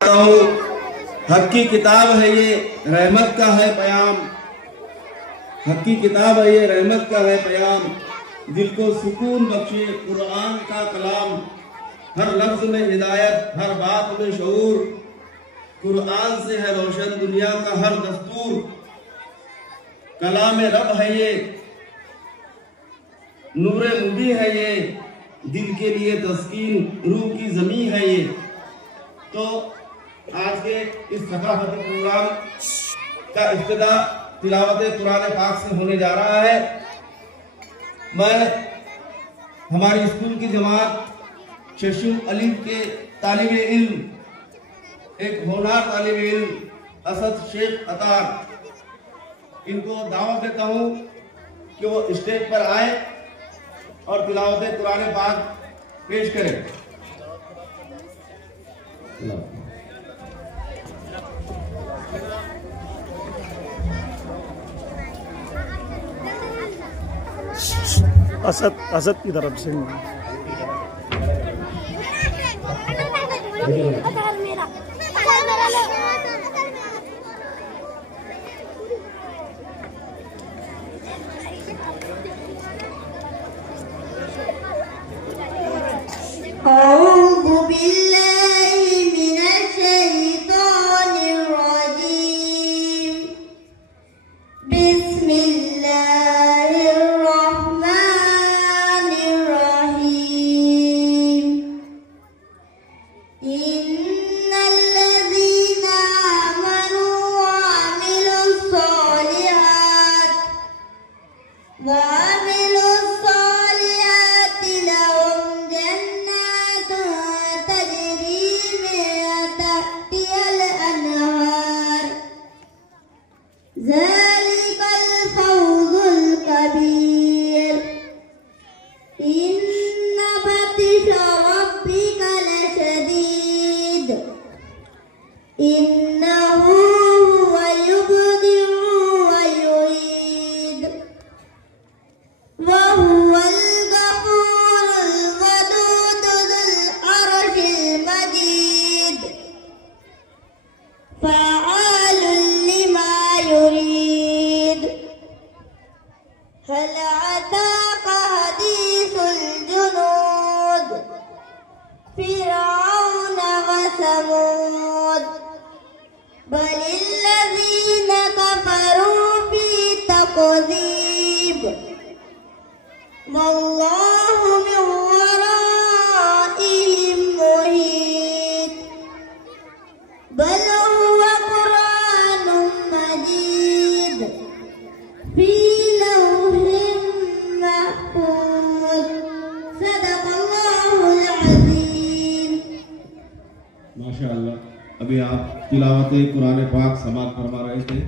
हक की किताब है ये, रहमत का है पयाम। हक की किताब है ये, रहमत का है पयाम। दिल को सुकून बख्शे कुरान का कलाम। हर लफ्ज में हिदायत, हर बात में शऊर। कुरान से है रोशन दुनिया का हर दस्तूर। कलाम रब है ये, नूरे मुबी है ये। दिल के लिए तस्कीन, रूह की जमी है ये। तो आज के इस सकाफती प्रोग्राम का इब्तिदा तिलावत कुरान पाक से होने जा रहा है। मैं हमारी स्कूल की जमात शशु अलीफ के तालिब इल्म, एक होनहार तालिब इल्म असद शेख अतार, इनको दावत देता हूँ कि वो स्टेज पर आए और तिलावत कुरान पाक पेश करें। असद की तरफ से माशाअल्लाह। अभी आप तिलावत कुरान पाक समाप्त फरमा रहे थे।